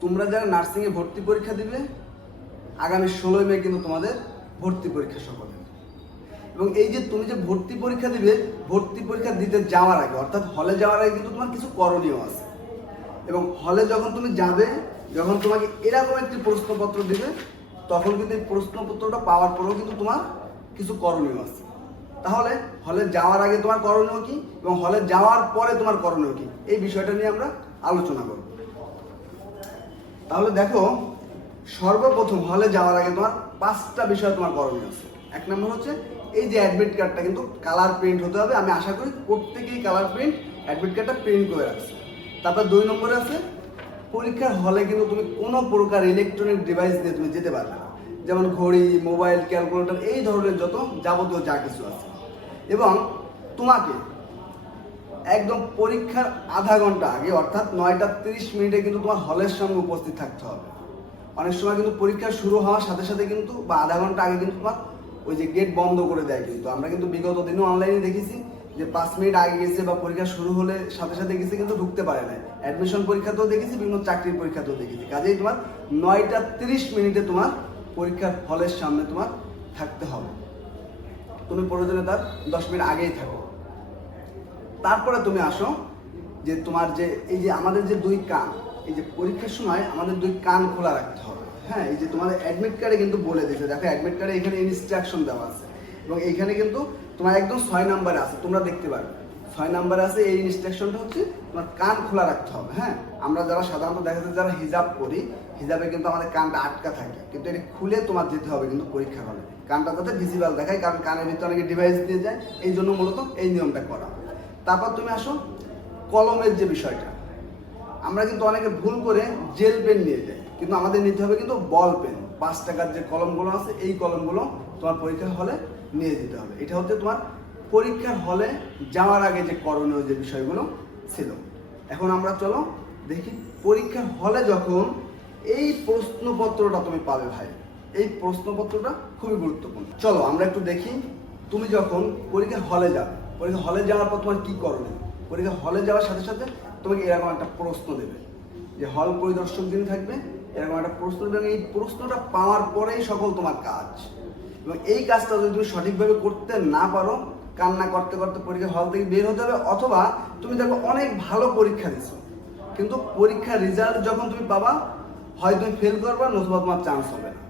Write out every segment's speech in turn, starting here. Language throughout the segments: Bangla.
তোমরা যারা নার্সিংয়ে ভর্তি পরীক্ষা দিবে, আগামী ষোলোই মে কিন্তু তোমাদের ভর্তি পরীক্ষা সকলের এবং এই যে তুমি যে ভর্তি পরীক্ষা দিবে, ভর্তি পরীক্ষা দিতে যাওয়ার আগে, অর্থাৎ হলে যাওয়ার আগে কিন্তু তোমার কিছু করণীয় আছে। এবং হলে যখন তুমি যাবে, যখন তোমাকে এরকম একটি প্রশ্নপত্র দিবে, তখন কিন্তু এই প্রশ্নপত্রটা পাওয়ার পরেও কিন্তু তোমার কিছু করণীয় আছে। তাহলে হলে যাওয়ার আগে তোমার করণীয় কি? এবং হলে যাওয়ার পরে তোমার করণীয় কি? এই বিষয়টা নিয়ে আমরা আলোচনা করব। তাহলে দেখো, সর্বপ্রথম হলে যাওয়ার আগে তোমার পাঁচটা বিষয় তোমার করণীয় আছে। এক নম্বর হচ্ছে, এই যে অ্যাডমিট কার্ডটা কিন্তু কালার প্রিন্ট হতে হবে। আমি আশা করি প্রত্যেকেই কালার প্রিন্ট অ্যাডমিট কার্ডটা প্রিন্ট করে রাখছে। তারপর দুই নম্বরে আছে, পরীক্ষার হলে কিন্তু তুমি কোনো প্রকার ইলেকট্রনিক ডিভাইস দিয়ে তুমি যেতে পারবে না। যেমন ঘড়ি মোবাইল ক্যালকুলেটর এই ধরনের যত যাবতীয় যা কিছু আছে। এবং তোমাকে একদম পরীক্ষার আধা ঘণ্টা আগে, অর্থাৎ নয়টা তিরিশ মিনিটে কিন্তু তোমার হলের সঙ্গে উপস্থিত থাকতে হবে। অনেক সময় কিন্তু পরীক্ষা শুরু হওয়ার সাথে সাথে কিন্তু বা আধা ঘণ্টা আগে কিন্তু তোমার ওই যে গেট বন্ধ করে দেয় কিন্তু। আমরা কিন্তু বিগত দিনও অনলাইনে দেখেছি যে পাঁচ মিনিট আগে গেছে বা পরীক্ষা শুরু হলে সাথে সাথে গেছে কিন্তু ঢুকতে পারে না অ্যাডমিশন পরীক্ষাতেও দেখেছি, বিভিন্ন চাকরির পরীক্ষাতেও দেখেছি। কাজেই তোমার নয়টা তিরিশ মিনিটে তোমার পরীক্ষার হলের সামনে তোমার থাকতে হবে। তুমি প্রয়োজনে তার দশ মিনিট আগেই থাকো। তারপরে তুমি আসো যে তোমার যে, এই যে আমাদের যে দুই কান, এই যে পরীক্ষার সময় আমাদের দুই কান খোলা রাখতে হবে। হ্যাঁ এই যে তোমাদের অ্যাডমিট কার্ডে কিন্তু বলে দিয়েছে, দেখো অ্যাডমিট কার্ডে এখানে ইনস্ট্রাকশন দেওয়া আছে। এবং এইখানে কিন্তু তোমার একদম ছয় নাম্বারে আছে, তোমরা দেখতে পারবে। ছয় নাম্বারে আছে, এই ইনস্ট্রাকশনটা হচ্ছে তোমার কান খোলা রাখতে হবে হ্যাঁ? আমরা যারা সাধারণত দেখা যায় যারা হিজাব করি হিজাবে কিন্তু আমাদের কানটা আটকা থাকে। কিন্তু এটা খুলে তোমার যেতে হবে কিন্তু পরীক্ষা হলে। কানটা যাতে ভিজিবল দেখায়, কারণ কানের ভিতরে অনেকে ডিভাইস দিয়ে যায় এই জন্য মূলত এই নিয়মটা করা। তারপর তুমি আসো কলমের যে বিষয়টা, আমরা কিন্তু অনেকে ভুল করে জেল পেন নিয়ে যাই, কিন্তু আমাদের নিতে হবে কিন্তু বল পেন, পাঁচ টাকার যে কলমগুলো আছে, এই কলমগুলো তোমার পরীক্ষার হলে নিয়ে যেতে হবে। এটা হচ্ছে তোমার পরীক্ষার হলে যাওয়ার আগে যে করণীয় যে বিষয়গুলো ছিল। এখন আমরা চলো দেখি পরীক্ষার হলে যখন এই প্রশ্নপত্রটা তুমি পাবে ভাই, এই প্রশ্নপত্রটা খুবই গুরুত্বপূর্ণ। চলো আমরা একটু দেখি তুমি যখন পরীক্ষার হলে যাবে পরীক্ষা হলে যাওয়ার পর তোমার কি করণীয়? পরীক্ষা হলে যাওয়ার সাথে সাথে তোমাকে এরকম একটা প্রশ্ন দেবে। যে হল পরিদর্শক যিনি থাকবে, এরকম একটা প্রশ্ন দেবে এই প্রশ্নটা পাওয়ার পরেই সকল তোমার কাজ। এবং এই কাজটা যদি তুমি সঠিকভাবে করতে না পারো, কান্না করতে করতে পরীক্ষা হল থেকে বের হতে হবে অথবা তুমি দেখো অনেক ভালো পরীক্ষা দিছো। কিন্তু পরীক্ষার রেজাল্ট যখন তুমি পাবা, হয় তুমি ফেল করবা, নতুবা তোমার চান্স হবে না।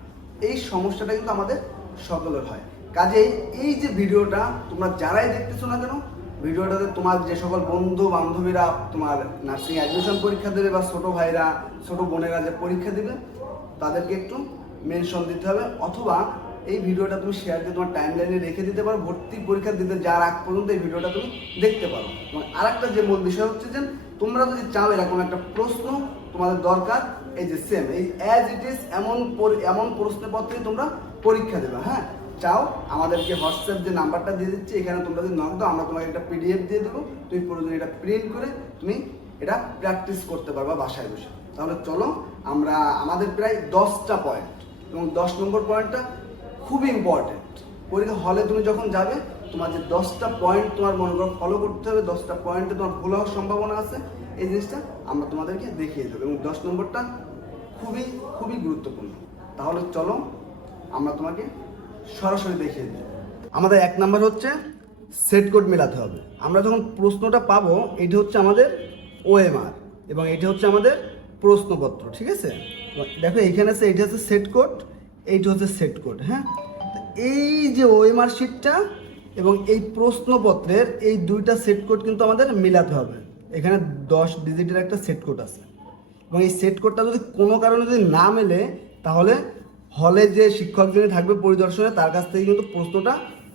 এই সমস্যাটা কিন্তু আমাদের সকলের হয়। কাজেই এই যে ভিডিওটা তোমরা যারাই দেখতেছো না কেন, ভিডিওটাতে তোমার যে সকল বন্ধু বান্ধবীরা তোমার নার্সিং অ্যাডমিশন পরীক্ষা দেবে বা ছোট ভাইরা, ছোট বোনেরা যে পরীক্ষা দেবে, তাদেরকে একটু মেনশন দিতে হবে। অথবা এই ভিডিওটা তুমি শেয়ার দিয়ে তোমার টাইম লাইনে রেখে দিতে পারো, ভর্তি পরীক্ষা দিতে যাওয়ার আগ পর্যন্ত এই ভিডিওটা তুমি দেখতে পারো। এবং আরেকটা যে মূল বিষয় হচ্ছে যে, তোমরা যদি চাও এরকম একটা প্রশ্ন তোমাদের দরকার, এই যে সেম এই অ্যাজ ইট ইজ এমন এমন প্রশ্নপত্রে তোমরা পরীক্ষা দেবে হ্যাঁ? চাও, আমাদেরকে হোয়াটসঅ্যাপ যে নাম্বারটা দিয়ে দিচ্ছি, এখানে তোমরা যদি নক দাও, আমরা তোমাকে একটা পিডিএফ দিয়ে দেবো। তুমি প্রয়োজন এটা প্রিন্ট করে তুমি এটা প্র্যাকটিস করতে পারবা বাসায় বসে। তাহলে চলো, আমরা, আমাদের প্রায় দশটা পয়েন্ট এবং দশ নম্বর পয়েন্টটা খুবই ইম্পর্টেন্ট পরীক্ষা হলে তুমি যখন যাবে, তোমার যে দশটা পয়েন্ট তোমার মনে করো ফলো করতে হবে, দশটা পয়েন্টে তোমার ভুল হওয়ার সম্ভাবনা আছে, এই জিনিসটা আমরা তোমাদেরকে দেখিয়ে দেবো। এবং দশ নম্বরটা খুবই খুবই গুরুত্বপূর্ণ। তাহলে চলো, আমরা তোমাকে সরাসরি দেখিয়ে দিই। আমাদের এক নাম্বার হচ্ছে সেট কোড মেলাতে হবে। আমরা যখন প্রশ্নটা পাবো, এটি হচ্ছে আমাদের ওএমআর এবং এটি হচ্ছে আমাদের প্রশ্নপত্র, ঠিক আছে? দেখো এইখানে আছে এইটা হচ্ছে সেট কোড এইটা হচ্ছে সেট কোড হ্যাঁ? এই যে ওএমআর শিটটা এবং এই প্রশ্নপত্রের এই দুইটা সেট কোড কিন্তু আমাদের মিলাতে হবে। এখানে দশ ডিজিটের একটা সেট কোড আছে। এবং এই সেট কোডটা যদি কোনো কারণে যদি না মেলে, তাহলে হলে যে শিক্ষক যিনি থাকবে পরিদর্শনে, তার কাছ থেকে কিন্তু প্রশ্নটা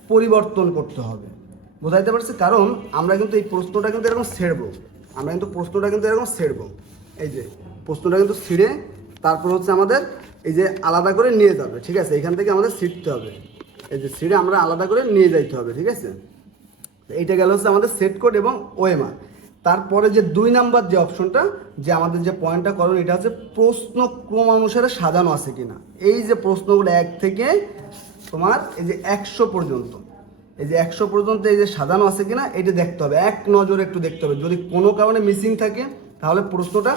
পরিবর্তন করতে হবে। বোঝাইতে পারছি? কারণ আমরা কিন্তু এই প্রশ্নটা কিন্তু এরকম ছেড়বো। আমরা কিন্তু প্রশ্নটা কিন্তু এরকম ছেড়বো। এই যে, প্রশ্নটা কিন্তু ছিঁড়ে তারপর হচ্ছে আমাদের এই যে আলাদা করে নিয়ে যাবে, ঠিক আছে? এখান থেকে আমাদের ছিঁড়তে হবে। এই যে ছিঁড়ে আমরা আলাদা করে নিয়ে যাইতে হবে, ঠিক আছে? এইটা গেল হচ্ছে আমাদের সেট কোড এবং ওএমআর তারপরে যে দুই নাম্বার যে অপশনটা যে আমাদের যে পয়েন্টটা করেন এটা হচ্ছে প্রশ্ন ক্রম অনুসারে সাজানো আছে কিনা। এই যে প্রশ্নগুলো এক থেকে তোমার এই যে একশো পর্যন্ত, এই যে একশো পর্যন্ত এই যে সাজানো আছে কিনা, এটা দেখতে হবে। এক নজরে একটু দেখতে হবে। যদি কোনো কারণে মিসিং থাকে, তাহলে প্রশ্নটা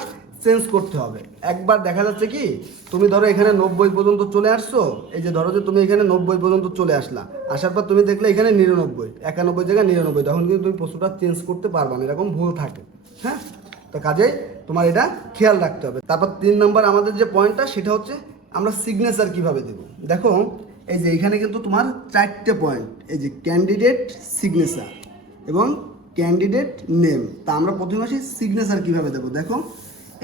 চেঞ্জ করতে হবে। একবার দেখা যাচ্ছে কি, তুমি ধরো এখানে নব্বই পর্যন্ত চলে আসছো, এই যে ধরো যে তুমি এখানে নব্বই পর্যন্ত চলে আসলা, আসার পর তুমি দেখলে এখানে নিরানব্বই, একানব্বই জায়গায় নিরানব্বই, তখন কিন্তু তুমি প্রশ্নটা চেঞ্জ করতে পারবা না, এরকম ভুল থাকে হ্যাঁ? তো কাজেই তোমার এটা খেয়াল রাখতে হবে। তারপর তিন নম্বর আমাদের যে পয়েন্টটা সেটা হচ্ছে আমরা সিগনেচার কীভাবে দেব? দেখো, এই যে এখানে কিন্তু তোমার চারটে পয়েন্ট এই যে ক্যান্ডিডেট সিগনেচার এবং ক্যান্ডিডেট নেম তা আমরা প্রথমে আসি সিগনেচার কীভাবে দেবো? দেখো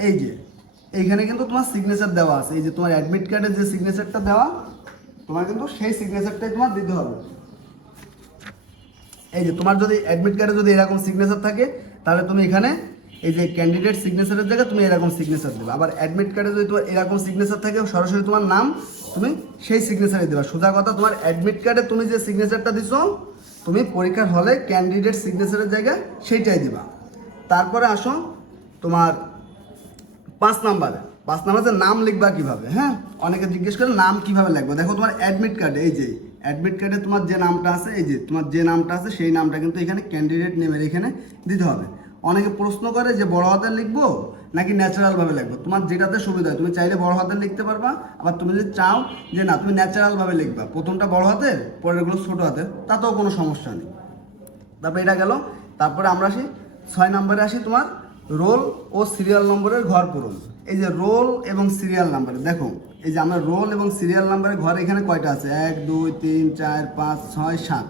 এই যে, এইখানে কিন্তু তোমার সিগনেচার দেওয়া আছে। এই যে তোমার অ্যাডমিট কার্ডের যে সিগনেচারটা দেওয়া, তোমার কিন্তু সেই সিগনেচারটাই তোমার দিতে হবে। এই যে তোমার যদি অ্যাডমিট কার্ডে যদি এরকম সিগনেচার থাকে, তাহলে তুমি এখানে এই যে ক্যান্ডিডেট সিগনেচারের জায়গায় তুমি এরকম সিগনেচার দেবে। আবার অ্যাডমিট কার্ডে যদি তোমার এরকম সিগনেচার থাকে, সরাসরি তোমার নাম তুমি সেই সিগনেচারে দেবা। সোজা কথা, তোমার অ্যাডমিট কার্ডে তুমি যে সিগনেচারটা দিছো, তুমি পরীক্ষার হলে ক্যান্ডিডেট সিগনেচারের জায়গায় সেইটাই দিবা। তারপরে আসো তোমার পাঁচ নাম্বারে। পাঁচ নাম্বারে নাম লিখবা কীভাবে হ্যাঁ? অনেকে জিজ্ঞেস করে নাম কীভাবে লিখব? দেখো তোমার অ্যাডমিট কার্ডে এই যে অ্যাডমিট কার্ডে তোমার যে নামটা আছে, এই যে, তোমার যে নামটা আছে, সেই নামটা কিন্তু এখানে ক্যান্ডিডেট নেমের এখানে দিতে হবে। অনেকে প্রশ্ন করে যে বড় হাতের লিখব নাকি ন্যাচারালভাবে লিখব? তোমার যেটাতে সুবিধা হয়, তুমি চাইলে বড় হাতের লিখতে পারবা, আবার তুমি যদি চাও যে না, তুমি ন্যাচারালভাবে লিখবা, প্রথমটা বড় হাতের, পরেরগুলো ছোট হাতের, তাতেও কোনো সমস্যা নেই। তারপরে এটা গেল, তারপরে আমরা আসি, ছয় নম্বরে আসি তোমার রোল ও সিরিয়াল নম্বরের ঘর পূরণ। এই যে রোল এবং সিরিয়াল নাম্বারে, দেখো, এই যে আমরা রোল এবং সিরিয়াল নাম্বারের ঘর এখানে কয়টা আছে? এক, দুই, তিন, চার, পাঁচ, ছয়, সাত।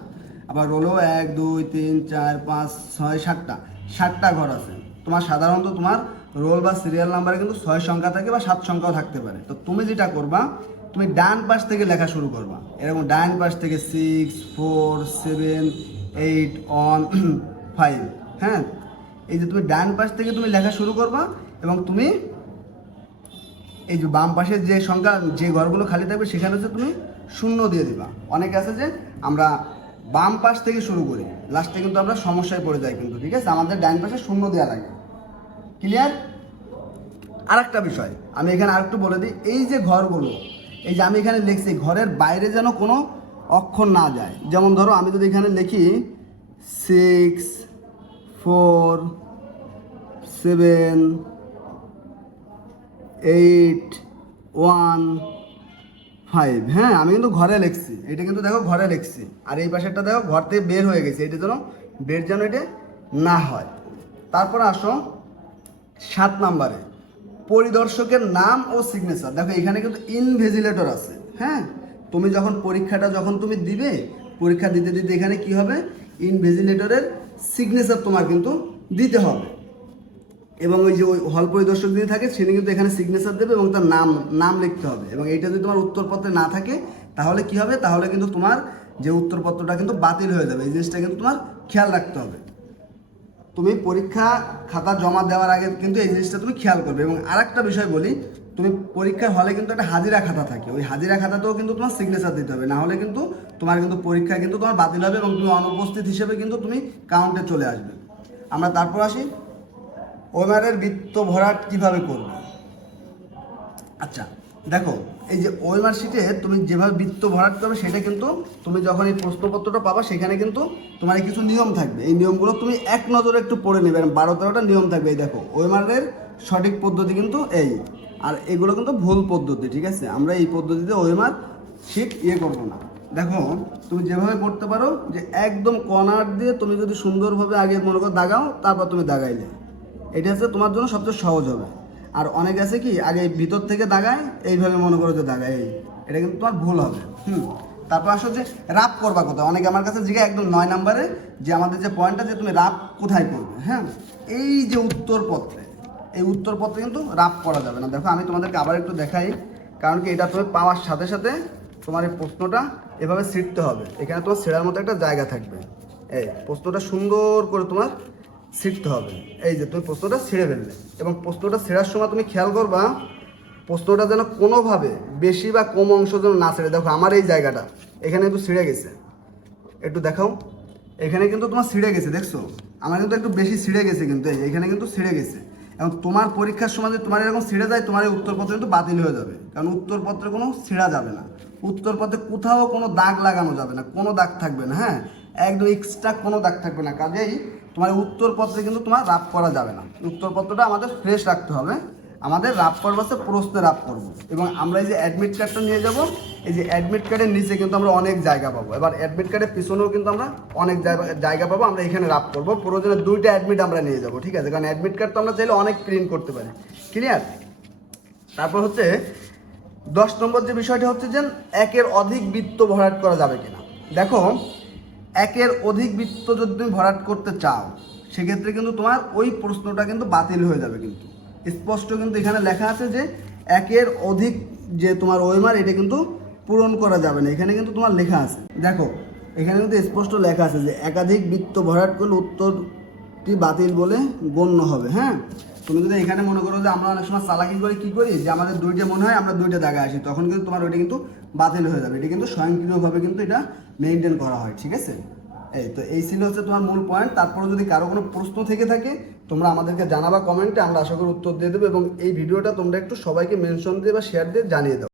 আবার রোলও এক, দুই, তিন, চার, পাঁচ, ছয়, সাতটা। সাতটা ঘর আছে। তোমার সাধারণত তোমার রোল বা সিরিয়াল নাম্বারে কিন্তু ছয় সংখ্যা থাকে বা সাত সংখ্যাও থাকতে পারে। তো তুমি যেটা করবা, তুমি ডান পাশ থেকে লেখা শুরু করবা। এরকম ডান পাশ থেকে six four seven eight one five হ্যাঁ? এই যে তুমি ডান পাশ থেকে তুমি লেখা শুরু করবা এবং তুমি এই যে বাম পাশের যে সংখ্যা, যে ঘরগুলো খালি থাকবে, সেখানে হচ্ছে তুমি শূন্য দিয়ে দিবা। অনেকে আছে যে আমরা বাম পাশ থেকে শুরু করি, লাস্টে কিন্তু আমরা সমস্যায় পড়ে যাই কিন্তু, ঠিক আছে? আমাদের ডান পাশে শূন্য দেওয়া লাগে। ক্লিয়ার আর একটা বিষয়, আমি এখানে আরেকটু বলে দিই। এই যে ঘরগুলো, এই যে আমি এখানে লিখছি, ঘরের বাইরে যেন কোনো অক্ষর না যায়। যেমন ধরো, আমি যদি এখানে লিখি six four, seven, eight, one, five. হ্যাঁ আমি কিন্তু ঘরে লিখছি। এটা কিন্তু দেখো ঘরে লিখছি। আর এই পাশেরটা দেখো ঘর থেকে বের হয়ে গেছে। এটা যেন বের যেন এটা না হয়। তারপর আসো সাত নাম্বারে। পরিদর্শকের নাম ও সিগনেচার দেখো, এখানে কিন্তু ইনভেজিলেটর আছে। হ্যাঁ তুমি যখন পরীক্ষাটা যখন তুমি দিবে, পরীক্ষা দিতে দিতে এখানে কি হবে? ইনভেজিলেটরের সিগনেচার তোমার কিন্তু দিতে হবে। এবং ওই যে ওই হল পরিদর্শক যিনি থাকে, তিনি কিন্তু এখানে সিগনেচার দেবে এবং তার নাম নাম লিখতে হবে। এবং এইটা যদি তোমার উত্তরপত্রে না থাকে, তাহলে কি হবে? তাহলে কিন্তু তোমার যে উত্তরপত্রটা কিন্তু বাতিল হয়ে যাবে। এই জিনিসটা কিন্তু তোমার খেয়াল রাখতে হবে। তুমি পরীক্ষা, খাতা জমা দেওয়ার আগে কিন্তু এই জিনিসটা তুমি খেয়াল করবে। এবং আরেকটা বিষয় বলি তুমি পরীক্ষার হলে কিন্তু একটা হাজিরা খাতা থাকে। ওই হাজিরা খাতাতেও কিন্তু তোমার সিগনেচার দিতে হবে। না হলে কিন্তু তোমার কিন্তু পরীক্ষা কিন্তু তোমার বাতিল হবে এবং তুমি অনুপস্থিত হিসেবে কিন্তু তুমি কাউন্টে চলে আসবে। আমরা তারপর আসি। ওয়েমারের বৃত্ত ভরাট কীভাবে করবে? আচ্ছা দেখো, এই যে ওয়েমার শিটে তুমি যেভাবে বৃত্ত ভরাট করবে, সেটা কিন্তু তুমি যখন এই প্রশ্নপত্রটা পাবা, সেখানে কিন্তু তোমার কিছু নিয়ম থাকবে। এই নিয়মগুলো তুমি এক নজরে একটু পড়ে নেবে, বারো তেরোটা নিয়ম থাকবে। এই দেখো ওয়েমারের সঠিক পদ্ধতি কিন্তু এই। আর এগুলো কিন্তু ভুল পদ্ধতি, ঠিক আছে? আমরা এই পদ্ধতিতে ওয়েমার শিট ইয়ে করব না। দেখো, তুমি যেভাবে করতে পারো যে একদম কর্নার দিয়ে তুমি যদি সুন্দরভাবে আগে মনে করো দাগাও, তারপর তুমি দাগাইলে। এটা হচ্ছে তোমার জন্য সবচেয়ে সহজ হবে। আর অনেক আছে কি, আগে ভিতর থেকে দাগায়, এইভাবে মনে করো যে দাগায়, এই। এটা কিন্তু তোমার ভুল হবে। হুম। তারপর আসো যে রাপ করবা কোথায়? অনেকে আমার কাছে জিজ্ঞাসা একদম নয় নাম্বারে যে আমাদের যে পয়েন্টটা যে তুমি রাপ কোথায় করবে হ্যাঁ? এই যে উত্তরপত্রে এই উত্তরপত্র কিন্তু রাপ করা যাবে না। দেখো, আমি তোমাদেরকে আবার একটু দেখাই, কারণ কি এটা তুমি পাওয়ার সাথে সাথে তোমার এই প্রশ্নটা এভাবে ছিঁড়তে হবে। এখানে তোমার ছেঁড়ার মতো একটা জায়গা থাকবে। এই প্রশ্নটা সুন্দর করে তোমার ছিঁড়তে হবে। এই যে তুমি প্রশ্নটা ছিঁড়ে ফেললে। এবং প্রশ্নটা ছেঁড়ার সময় তুমি খেয়াল করবা, প্রশ্নটা যেন কোনোভাবে বেশি বা কম অংশ যেন না ছেড়ে। দেখো, আমার এই জায়গাটা, এখানে একটু ছিঁড়ে গেছে। একটু দেখাও। এখানে কিন্তু তোমার ছিঁড়ে গেছে, দেখছ? আমার কিন্তু একটু বেশি ছিঁড়ে গেছে কিন্তু এখানে কিন্তু ছিঁড়ে গেছে। এবং তোমার পরীক্ষার সময় যদি তোমার এরকম ছিঁড়ে যায়, তোমার এই উত্তরপত্র কিন্তু বাতিল হয়ে যাবে। কারণ উত্তরপত্রে কোনো ছিঁড়া যাবে না। উত্তরপত্রে কোথাও কোনো দাগ লাগানো যাবে না, কোনো দাগ থাকবে না হ্যাঁ? একদম এক্সট্রা কোনো দাগ থাকবে না। কাজেই তোমার উত্তরপত্রে কিন্তু তোমার রাপ করা যাবে না। উত্তরপত্রটা আমাদের ফ্রেশ রাখতে হবে। আমাদের রাপ করব হচ্ছে প্রশ্নে রাপ করব এবং আমরা এই যে অ্যাডমিট কার্ডটা নিয়ে যাব এই যে অ্যাডমিট কার্ডের নিচে কিন্তু আমরা অনেক জায়গা পাবো। এবার অ্যাডমিট কার্ডের পিছনেও কিন্তু আমরা অনেক জায়গা পাবো, আমরা এখানে রাপ করব। প্রয়োজনে দুইটা অ্যাডমিট আমরা নিয়ে যাব, ঠিক আছে? কারণ অ্যাডমিট কার্ড তো আমরা চাইলে অনেক প্রিন্ট করতে পারি। ক্লিয়ার তারপর হচ্ছে, দশ নম্বর যে বিষয়টা হচ্ছে যে একের অধিক বৃত্ত ভরাট করা যাবে কিনা। দেখো, একের অধিক বৃত্ত যদি তুমি ভরাট করতে চাও, সেক্ষেত্রে কিন্তু তোমার ওই প্রশ্নটা কিন্তু বাতিল হয়ে যাবে কিন্তু। স্পষ্ট কিন্তু এখানে লেখা আছে যে একের অধিক যে তোমার ওইমার এটা কিন্তু পূরণ করা যাবে না। এখানে কিন্তু তোমার লেখা আছে। দেখো, এখানে কিন্তু স্পষ্ট লেখা আছে যে একাধিক বৃত্ত ভরাট করলে উত্তরটি বাতিল বলে গণ্য হবে হ্যাঁ? তুমি যদি এখানে মনে করো যে আমরা অনেক সময় চালাকি করে কী করি, যে আমাদের দুইটা মনে হয়, আমরা দুইটা জায়গায় আসি, তখন কিন্তু তোমার ওইটা কিন্তু বাতিল হয়ে যাবে। এটা কিন্তু স্বয়ংক্রিয়ভাবে কিন্তু এটা মেনটেন করা হয়, ঠিক আছে? এই তো, এই ছিল হচ্ছে তোমার মূল পয়েন্ট তারপরে যদি কারও কোনো প্রশ্ন থেকে থাকে, তোমরা আমাদেরকে জানাবা কমেন্টে, আমরা আশা করি উত্তর দিয়ে দেবো এবং এই ভিডিওটা তোমরা একটু সবাইকে মেনশন দিয়ে বা শেয়ার দিয়ে জানিয়ে দাও।